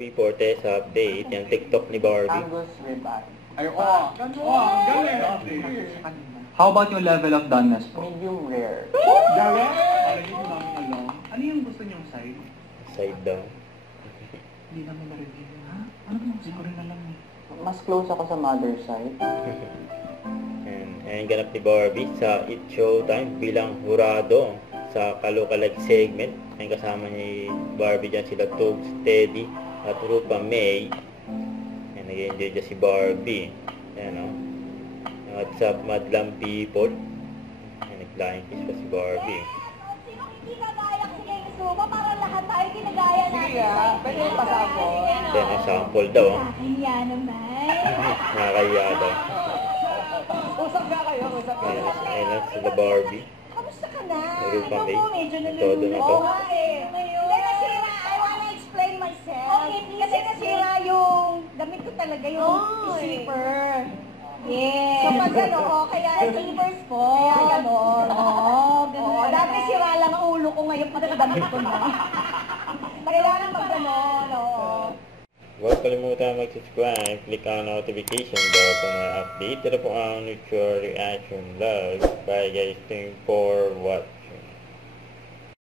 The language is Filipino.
Barbie Fortes update. Yung TikTok ni Barbie. Angus ribeye. Ay, ang galing. How about yung level of doneness po? Medium rare. Galing. Alagay ko namin alam. Ano yung gusto niyong side? Side down. Hindi namin na-review. Ha? Ano ba? Hindi ko rin alam eh. Mas close ako sa mother side. And ganap ni Barbie sa It Showtime bilang hurado sa Kalokalag segment. Ang kasama ni Barbie dyan sila Tugs, Teddy at Rupa May. And nag-enjoy dyan si Barbie. Ayan o. What's up, madlang people? Ayan, nag-flying kiss pa si Barbie. Sino hindi kagaya ko kay Suma? Para lahat tayo ginagaya natin. Sige pwede yung pasabot. Ayan, ang sample daw. Kaya naman. Nakakaya daw. Usap na kayo, usap na. Ayan lang sila Barbie. Kamusta ka na? Rupa May. Medyo Todo na to. Oo nga eh. Hindi kasi I wanna explain myself. Okay, kasi nasira yung damit ko talaga yung sleeper. Yes. So pag ano, kaya sleepers po. Kaya gano'n. Oo, dati sira lang ang ulo ko ngayon pati damit ko na. Kailangan pag gano'n, oo. Huwag kalimutan mag-subscribe, click ang notification bell para mga update. Ito po ang Mutual Reaction Vlog. Bye guys, thank you for what?